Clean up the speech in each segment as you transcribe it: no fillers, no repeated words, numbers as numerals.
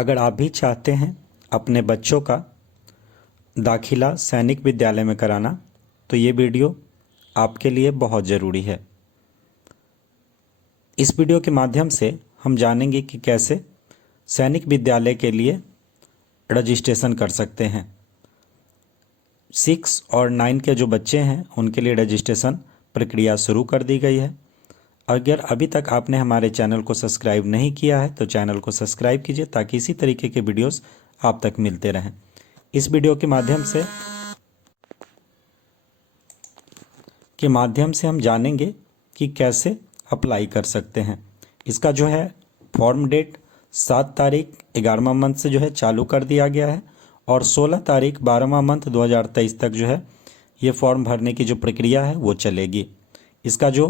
अगर आप भी चाहते हैं अपने बच्चों का दाखिला सैनिक विद्यालय में कराना तो ये वीडियो आपके लिए बहुत ज़रूरी है। इस वीडियो के माध्यम से हम जानेंगे कि कैसे सैनिक विद्यालय के लिए रजिस्ट्रेशन कर सकते हैं। 6 और 9 के जो बच्चे हैं उनके लिए रजिस्ट्रेशन प्रक्रिया शुरू कर दी गई है। अगर अभी तक आपने हमारे चैनल को सब्सक्राइब नहीं किया है तो चैनल को सब्सक्राइब कीजिए ताकि इसी तरीके के वीडियोस आप तक मिलते रहें। इस वीडियो के माध्यम से हम जानेंगे कि कैसे अप्लाई कर सकते हैं। इसका जो है फॉर्म डेट 7 तारीख 11वां मंथ से जो है चालू कर दिया गया है और 16 तारीख 12वां मंथ 2023 तक जो है ये फॉर्म भरने की जो प्रक्रिया है वो चलेगी। इसका जो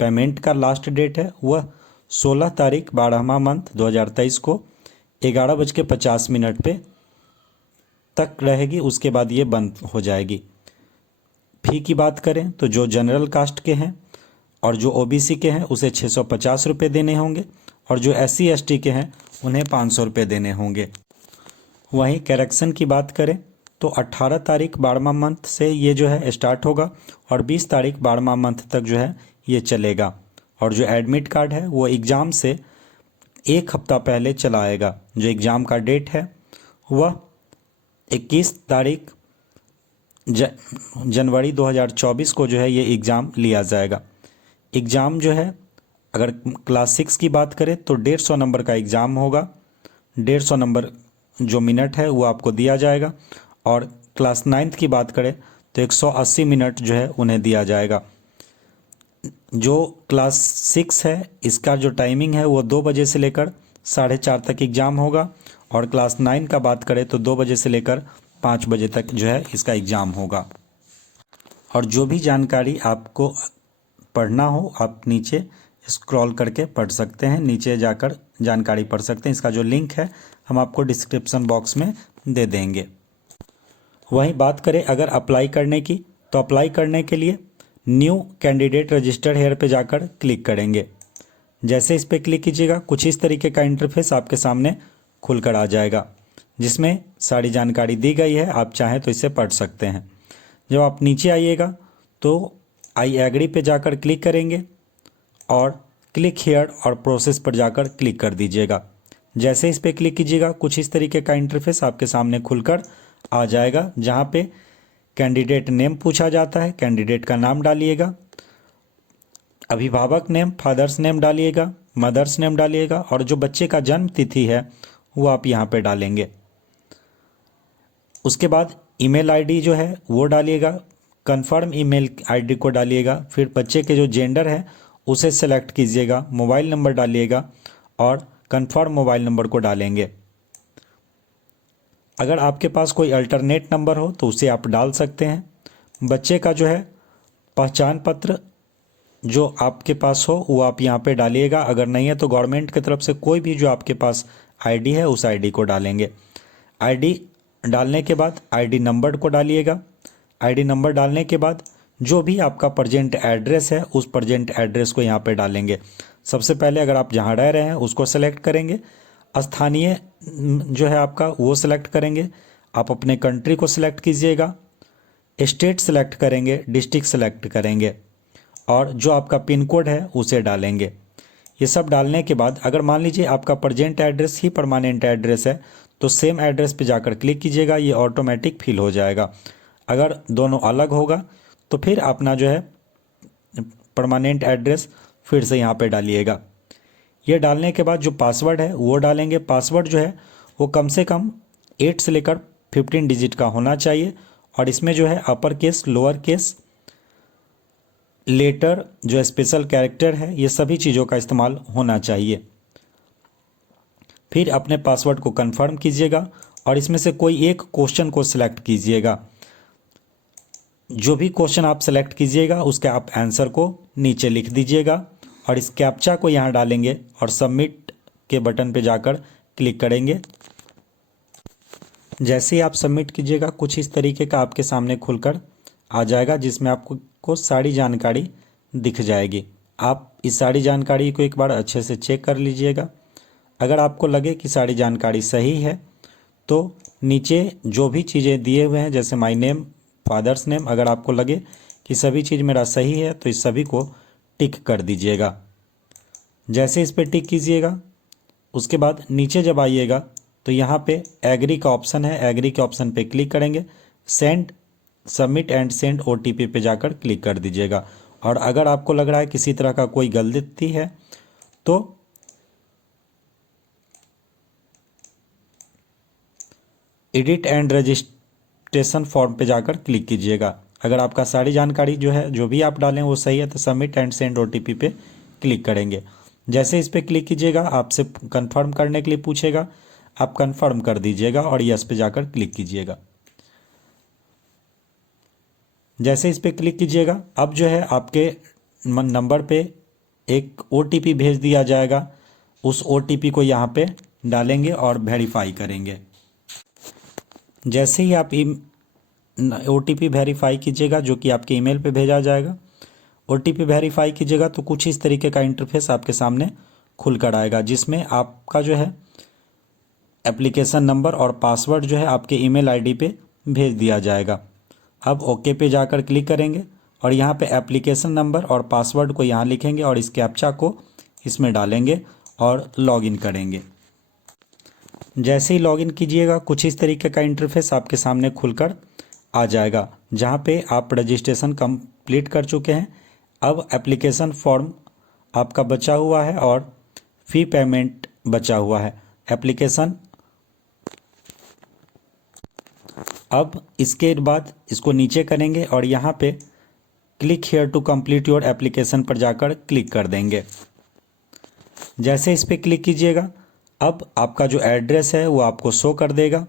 पेमेंट का लास्ट डेट है वह 16 तारीख 12वां मंथ 2023 को 11:50 पे तक रहेगी। उसके बाद ये बंद हो जाएगी। फ़ी की बात करें तो जो जनरल कास्ट के हैं और जो ओबीसी के हैं उसे 650 रुपये देने होंगे और जो SC ST के हैं उन्हें 500 रुपये देने होंगे। वहीं करेक्शन की बात करें तो 18 तारीख 12वां मंथ से ये जो है स्टार्ट होगा और 20 तारीख 12वां मंथ तक जो है ये चलेगा। और जो एडमिट कार्ड है वो एग्ज़ाम से 1 हफ्ता पहले चला आएगा। जो एग्ज़ाम का डेट है वह 21 तारीख जनवरी 2024 को जो है ये एग्ज़ाम लिया जाएगा। एग्ज़ाम जो है अगर क्लास 6 की बात करें तो 150 नंबर का एग्ज़ाम होगा। 150 नंबर जो मिनट है वो आपको दिया जाएगा और क्लास 9 की बात करें तो 180 मिनट जो है उन्हें दिया जाएगा। जो क्लास 6 है इसका जो टाइमिंग है वो 2 बजे से लेकर 4:30 तक एग्ज़ाम होगा और क्लास 9 का बात करें तो 2 बजे से लेकर 5 बजे तक जो है इसका एग्ज़ाम होगा। और जो भी जानकारी आपको पढ़ना हो आप नीचे स्क्रॉल करके पढ़ सकते हैं, नीचे जाकर जानकारी पढ़ सकते हैं। इसका जो लिंक है हम आपको डिस्क्रिप्शन बॉक्स में दे देंगे। वहीं बात करें अगर अप्लाई करने की तो अप्लाई करने के लिए न्यू कैंडिडेट रजिस्टर हेयर पे जाकर क्लिक करेंगे। जैसे इस पर क्लिक कीजिएगा कुछ इस तरीके का इंटरफेस आपके सामने खुलकर आ जाएगा जिसमें सारी जानकारी दी गई है। आप चाहें तो इसे पढ़ सकते हैं। जब आप नीचे आइएगा तो आई एग्री पे जाकर क्लिक करेंगे और क्लिक हियर और प्रोसेस पर जाकर क्लिक कर दीजिएगा। जैसे इस पर क्लिक कीजिएगा कुछ इस तरीके का इंटरफेस आपके सामने खुलकर आ जाएगा जहाँ पे कैंडिडेट नेम पूछा जाता है। कैंडिडेट का नाम डालिएगा, अभिभावक नेम, फादर्स नेम डालिएगा, मदर्स नेम डालिएगा और जो बच्चे का जन्म तिथि है वो आप यहाँ पे डालेंगे। उसके बाद ईमेल आईडी जो है वो डालिएगा, कंफर्म ईमेल आईडी को डालिएगा। फिर बच्चे के जो जेंडर है उसे सेलेक्ट कीजिएगा, मोबाइल नंबर डालिएगा और कंफर्म मोबाइल नंबर को डालेंगे। अगर आपके पास कोई अल्टरनेट नंबर हो तो उसे आप डाल सकते हैं। बच्चे का जो है पहचान पत्र जो आपके पास हो वो आप यहाँ पे डालिएगा। अगर नहीं है तो गवर्नमेंट की तरफ से कोई भी जो आपके पास आईडी है उस आईडी को डालेंगे। आईडी डालने के बाद आईडी नंबर को डालिएगा। आईडी नंबर डालने के बाद जो भी आपका प्रजेंट एड्रेस है उस प्रजेंट एड्रेस को यहाँ पे डालेंगे। सबसे पहले अगर आप जहाँ रह रहे हैं उसको सेलेक्ट करेंगे, स्थानीय जो है आपका वो सिलेक्ट करेंगे, आप अपने कंट्री को सिलेक्ट कीजिएगा, स्टेट सेलेक्ट करेंगे, डिस्ट्रिक्ट सेलेक्ट करेंगे और जो आपका पिन कोड है उसे डालेंगे। ये सब डालने के बाद अगर मान लीजिए आपका प्रजेंट एड्रेस ही परमानेंट एड्रेस है तो सेम एड्रेस पे जाकर क्लिक कीजिएगा, ये ऑटोमेटिक फिल हो जाएगा। अगर दोनों अलग होगा तो फिर अपना जो है परमानेंट एड्रेस फिर से यहाँ पे डालिएगा। ये डालने के बाद जो पासवर्ड है वो डालेंगे। पासवर्ड जो है वो कम से कम 8 से लेकर 15 डिजिट का होना चाहिए और इसमें जो है upper case, lower case, letter, जो स्पेशल कैरेक्टर है, ये सभी चीज़ों का इस्तेमाल होना चाहिए। फिर अपने पासवर्ड को कंफर्म कीजिएगा और इसमें से कोई एक क्वेश्चन को सिलेक्ट कीजिएगा। जो भी क्वेश्चन आप सेलेक्ट कीजिएगा उसके आप आंसर को नीचे लिख दीजिएगा और इस कैप्चा को यहाँ डालेंगे और सबमिट के बटन पे जाकर क्लिक करेंगे। जैसे ही आप सबमिट कीजिएगा कुछ इस तरीके का आपके सामने खुलकर आ जाएगा जिसमें आपको सारी जानकारी दिख जाएगी। आप इस सारी जानकारी को एक बार अच्छे से चेक कर लीजिएगा। अगर आपको लगे कि सारी जानकारी सही है तो नीचे जो भी चीज़ें दिए हुए हैं जैसे माय नेम, फादर्स नेम, अगर आपको लगे कि सभी चीज़ मेरा सही है तो इस सभी को टिक कर दीजिएगा। जैसे इस पर टिक कीजिएगा उसके बाद नीचे जब आइएगा तो यहाँ पे एग्री का ऑप्शन है, एग्री के ऑप्शन पे क्लिक करेंगे, send submit and send OTP पे जाकर क्लिक कर दीजिएगा। और अगर आपको लग रहा है किसी तरह का कोई गलती है तो एडिट एंड रजिस्ट्रेशन फॉर्म पे जाकर क्लिक कीजिएगा। अगर आपका सारी जानकारी जो है जो भी आप डालें वो सही है तो सबमिट एंड सेंड OTP पे क्लिक करेंगे। जैसे इस पर क्लिक कीजिएगा आपसे कंफर्म करने के लिए पूछेगा, आप कंफर्म कर दीजिएगा और यस पे जाकर क्लिक कीजिएगा। जैसे इस पर क्लिक कीजिएगा अब जो है आपके नंबर पे एक OTP भेज दिया जाएगा। उस OTP को यहाँ पे डालेंगे और वेरीफाई करेंगे। जैसे ही आप OTP वेरीफाई कीजिएगा जो कि आपके ईमेल पे भेजा जाएगा, OTP वेरीफाई कीजिएगा तो कुछ इस तरीके का इंटरफेस आपके सामने खुल कर आएगा जिसमें आपका जो है एप्लीकेशन नंबर और पासवर्ड जो है आपके ईमेल आईडी पे भेज दिया जाएगा। अब ओके पे जाकर क्लिक करेंगे और यहाँ पे एप्लीकेशन नंबर और पासवर्ड को यहाँ लिखेंगे और इस कैप्चा को इसमें डालेंगे और लॉगिन करेंगे। जैसे ही लॉगिन कीजिएगा कुछ इस तरीके का इंटरफेस आपके सामने खुलकर आ जाएगा जहाँ पे आप रजिस्ट्रेशन कंप्लीट कर चुके हैं। अब एप्लीकेशन फॉर्म आपका बचा हुआ है और फ़ी पेमेंट बचा हुआ है। एप्लीकेशन अब इसके बाद इसको नीचे करेंगे और यहाँ पे click here to complete your application पर जाकर क्लिक कर देंगे। जैसे इस पर क्लिक कीजिएगा अब आपका जो एड्रेस है वो आपको शो कर देगा,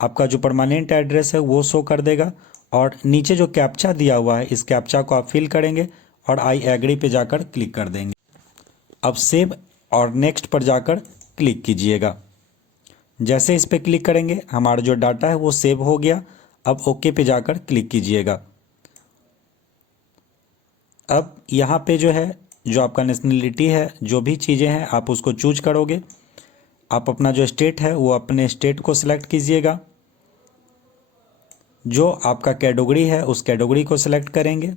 आपका जो परमानेंट एड्रेस है वो शो कर देगा और नीचे जो कैप्चा दिया हुआ है इस कैप्चा को आप फिल करेंगे और आई एग्री पे जाकर क्लिक कर देंगे। अब सेव और नेक्स्ट पर जाकर क्लिक कीजिएगा। जैसे इस पर क्लिक करेंगे हमारा जो डाटा है वो सेव हो गया। अब ओके पे जाकर क्लिक कीजिएगा। अब यहाँ पे जो है जो आपका नेशनलिटी है जो भी चीज़ें हैं आप उसको चूज करोगे। आप अपना जो स्टेट है वो अपने स्टेट को सिलेक्ट कीजिएगा। जो आपका कैटेगरी है उस कैटेगरी को सिलेक्ट करेंगे।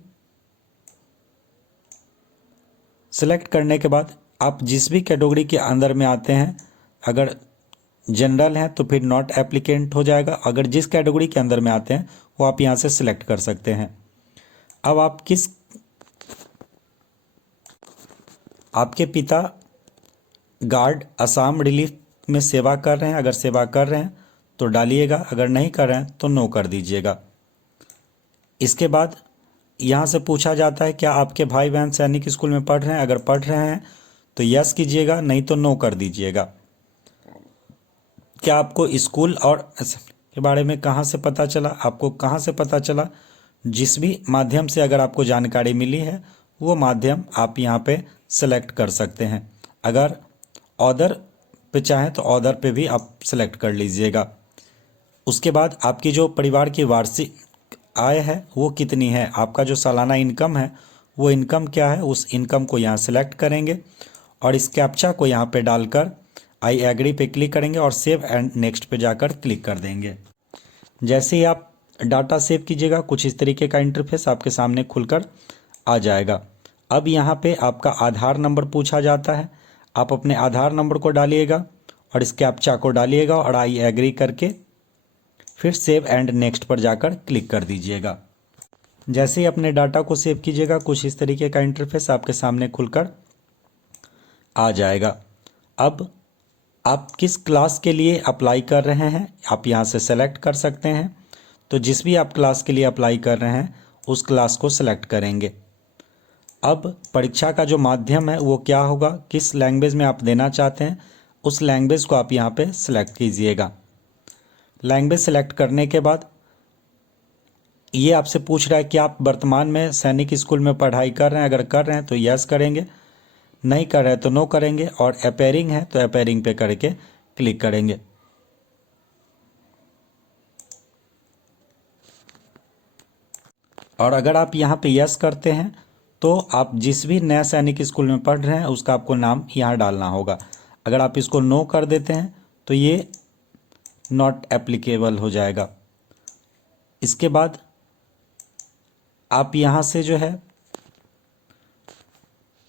सिलेक्ट करने के बाद आप जिस भी कैटेगरी के अंदर में आते हैं, अगर जनरल हैं तो फिर नॉट एप्लीकेंट हो जाएगा। अगर जिस कैटेगरी के अंदर में आते हैं वो आप यहाँ से सिलेक्ट कर सकते हैं। अब आप आपके पिता गार्ड असम रिलीफ में सेवा कर रहे हैं, अगर सेवा कर रहे हैं तो डालिएगा, अगर नहीं कर रहे हैं तो नो कर दीजिएगा। इसके बाद यहाँ से पूछा जाता है क्या आपके भाई बहन सैनिक स्कूल में पढ़ रहे हैं, अगर पढ़ रहे हैं तो यस कीजिएगा, नहीं तो नो कर दीजिएगा। क्या आपको स्कूल और के बारे में कहाँ से पता चला, आपको कहाँ से पता चला? जिस भी माध्यम से अगर आपको जानकारी मिली है वो माध्यम आप यहाँ पे सेलेक्ट कर सकते हैं। अगर ऑदर पे चाहें तो ऑदर पे भी आप सेलेक्ट कर लीजिएगा। उसके बाद आपकी जो परिवार की वार्षिक आय है वो कितनी है, आपका जो सालाना इनकम है वो इनकम क्या है, उस इनकम को यहाँ सेलेक्ट करेंगे और इस कैप्चा को यहाँ पे डालकर आई एग्री पे क्लिक करेंगे और सेव एंड नेक्स्ट पे जाकर क्लिक कर देंगे। जैसे ही आप डाटा सेव कीजिएगा कुछ इस तरीके का इंटरफेस आपके सामने खुलकर आ जाएगा। अब यहाँ पे आपका आधार नंबर पूछा जाता है, आप अपने आधार नंबर को डालिएगा और इस कैप्चा को डालिएगा और आई एग्री करके फिर सेव एंड नेक्स्ट पर जाकर क्लिक कर दीजिएगा। जैसे ही अपने डाटा को सेव कीजिएगा कुछ इस तरीके का इंटरफेस आपके सामने खुलकर आ जाएगा। अब आप किस क्लास के लिए अप्लाई कर रहे हैं आप यहाँ से सेलेक्ट कर सकते हैं। तो जिस भी आप क्लास के लिए अप्लाई कर रहे हैं उस क्लास को सेलेक्ट करेंगे। अब परीक्षा का जो माध्यम है वो क्या होगा, किस लैंग्वेज में आप देना चाहते हैं उस लैंग्वेज को आप यहाँ पे सेलेक्ट कीजिएगा। लैंग्वेज सेलेक्ट करने के बाद ये आपसे पूछ रहा है कि आप वर्तमान में सैनिक स्कूल में पढ़ाई कर रहे हैं, अगर कर रहे हैं तो यस करेंगे, नहीं कर रहे हैं तो नो करेंगे और अपेयरिंग है तो अपेयरिंग पे करके क्लिक करेंगे। और अगर आप यहाँ पे यस करते हैं तो आप जिस भी नया सैनिक स्कूल में पढ़ रहे हैं उसका आपको नाम यहाँ डालना होगा। अगर आप इसको नो कर देते हैं तो ये नॉट एप्लीकेबल हो जाएगा। इसके बाद आप यहाँ से जो है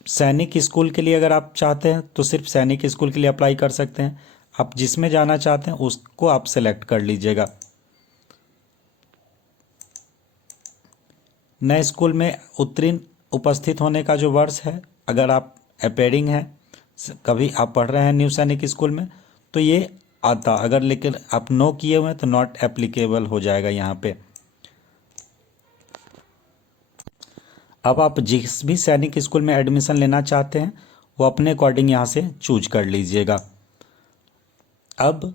सैनिक स्कूल के लिए अगर आप चाहते हैं तो सिर्फ सैनिक स्कूल के लिए अप्लाई कर सकते हैं। आप जिसमें जाना चाहते हैं उसको आप सेलेक्ट कर लीजिएगा। नए स्कूल में उत्तीर्ण उपस्थित होने का जो वर्ष है, अगर आप अपेयरिंग है, कभी आप पढ़ रहे हैं न्यू सैनिक स्कूल में, तो ये आता। अगर लेकिन आप नो किए हुए हैं तो नॉट एप्लीकेबल हो जाएगा यहाँ पे। अब आप जिस भी सैनिक स्कूल में एडमिशन लेना चाहते हैं वो अपने अकॉर्डिंग यहाँ से चूज कर लीजिएगा। अब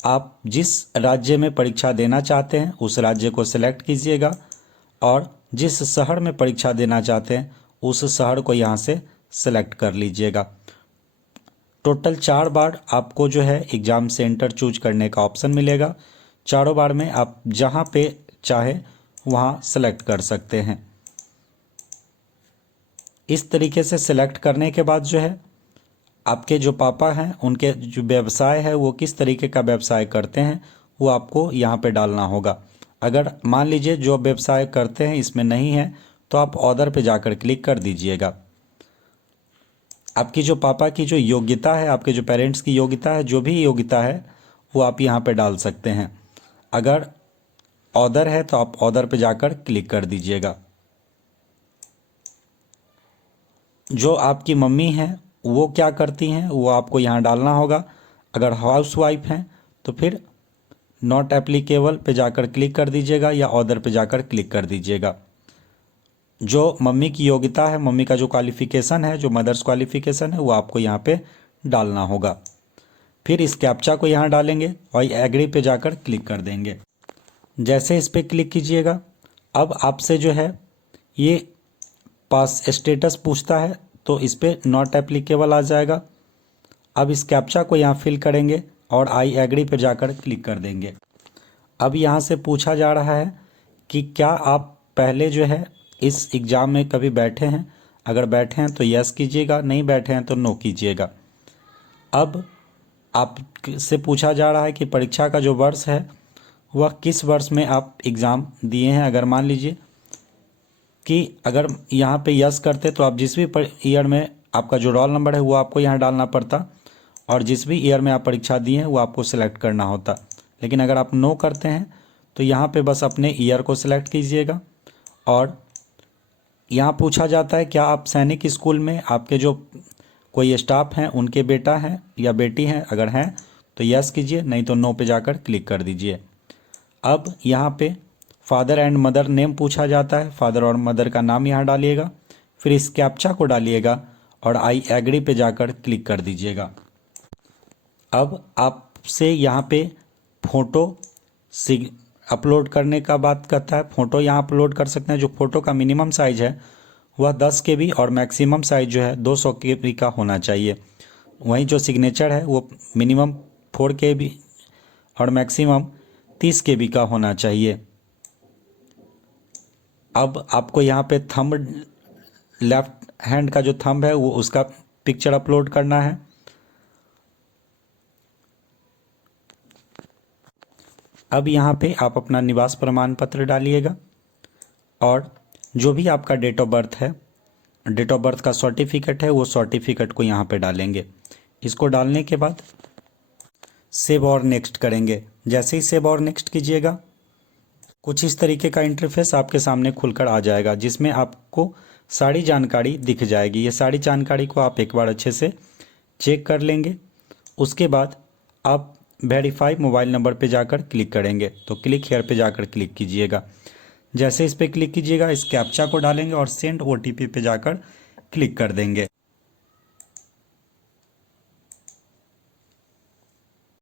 आप जिस राज्य में परीक्षा देना चाहते हैं उस राज्य को सिलेक्ट कीजिएगा और जिस शहर में परीक्षा देना चाहते हैं उस शहर को यहाँ से सिलेक्ट कर लीजिएगा। टोटल 4 बार आपको जो है एग्ज़ाम सेंटर चूज करने का ऑप्शन मिलेगा। चारों बार में आप जहाँ पे चाहे वहाँ सेलेक्ट कर सकते हैं। इस तरीके से सिलेक्ट करने के बाद जो है आपके जो पापा हैं उनके जो व्यवसाय है वो किस तरीके का व्यवसाय करते हैं वो आपको यहाँ पे डालना होगा। अगर मान लीजिए जो व्यवसाय करते हैं इसमें नहीं है तो आप ऑर्डर पे जाकर क्लिक कर दीजिएगा। आपकी जो पापा की जो योग्यता है, आपके जो पेरेंट्स की योग्यता है, जो भी योग्यता है वो आप यहाँ पे डाल सकते हैं। अगर ऑर्डर है तो आप ऑर्डर पे जाकर क्लिक कर दीजिएगा। जो आपकी मम्मी हैं वो क्या करती हैं वो आपको यहाँ डालना होगा। अगर हाउस वाइफ हैं तो फिर नॉट एप्लीकेबल पे जाकर क्लिक कर दीजिएगा या ऑर्डर पे जाकर क्लिक कर दीजिएगा। जो मम्मी की योग्यता है, मम्मी का जो क्वालिफ़िकेशन है, जो मदर्स क्वालिफ़िकेशन है वो आपको यहाँ पे डालना होगा। फिर इस कैप्चा को यहाँ डालेंगे और एग्री पे जाकर क्लिक कर देंगे। जैसे इस पर क्लिक कीजिएगा अब आपसे जो है ये पास स्टेटस पूछता है तो इस पर नॉट एप्लीकेबल आ जाएगा। अब इस कैप्चा को यहाँ फिल करेंगे और आई एग्री पे जाकर क्लिक कर देंगे। अब यहाँ से पूछा जा रहा है कि क्या आप पहले जो है इस एग्ज़ाम में कभी बैठे हैं। अगर बैठे हैं तो यस कीजिएगा, नहीं बैठे हैं तो नो कीजिएगा। अब आपसे पूछा जा रहा है कि परीक्षा का जो वर्ष है वह किस वर्ष में आप एग्ज़ाम दिए हैं। अगर मान लीजिए कि अगर यहाँ पे यस करते तो आप जिस भी ईयर में आपका जो रोल नंबर है वो आपको यहाँ डालना पड़ता और जिस भी ईयर में आप परीक्षा दिए हैं वो आपको सिलेक्ट करना होता। लेकिन अगर आप नो करते हैं तो यहाँ पे बस अपने ईयर को सिलेक्ट कीजिएगा। और यहाँ पूछा जाता है क्या आप सैनिक स्कूल में आपके जो कोई स्टाफ हैं उनके बेटा हैं या बेटी हैं। अगर हैं तो यस कीजिए, नहीं तो नो पे जाकर क्लिक कर दीजिए। अब यहाँ पे फादर एंड मदर नेम पूछा जाता है। फादर और मदर का नाम यहाँ डालिएगा, फिर इस कैप्चा को डालिएगा और आई एग्री पे जाकर क्लिक कर दीजिएगा। अब आपसे यहाँ पे फ़ोटो अपलोड करने का बात करता है। फ़ोटो यहाँ अपलोड कर सकते हैं। जो फ़ोटो का मिनिमम साइज़ है वह 10 KB और मैक्सिमम साइज़ जो है 200 KB का होना चाहिए। वहीं जो सिग्नेचर है वो मिनिमम 4 KB और मैक्सिमम 30 KB का होना चाहिए। अब आपको यहाँ पे थंब, लेफ्ट हैंड का जो थंब है वो उसका पिक्चर अपलोड करना है। अब यहाँ पे आप अपना निवास प्रमाण पत्र डालिएगा और जो भी आपका डेट ऑफ बर्थ है, डेट ऑफ बर्थ का सर्टिफिकेट है, वो सर्टिफिकेट को यहाँ पे डालेंगे। इसको डालने के बाद सेव और नेक्स्ट करेंगे। जैसे ही सेव और नेक्स्ट कीजिएगा कुछ इस तरीके का इंटरफेस आपके सामने खुलकर आ जाएगा जिसमें आपको सारी जानकारी दिख जाएगी। ये सारी जानकारी को आप एक बार अच्छे से चेक कर लेंगे। उसके बाद आप वेरीफाई मोबाइल नंबर पे जाकर क्लिक करेंगे तो क्लिक हेयर पे जाकर क्लिक कीजिएगा। जैसे इस पे क्लिक कीजिएगा इस कैप्चा को डालेंगे और सेंड OTP पे जाकर क्लिक कर देंगे।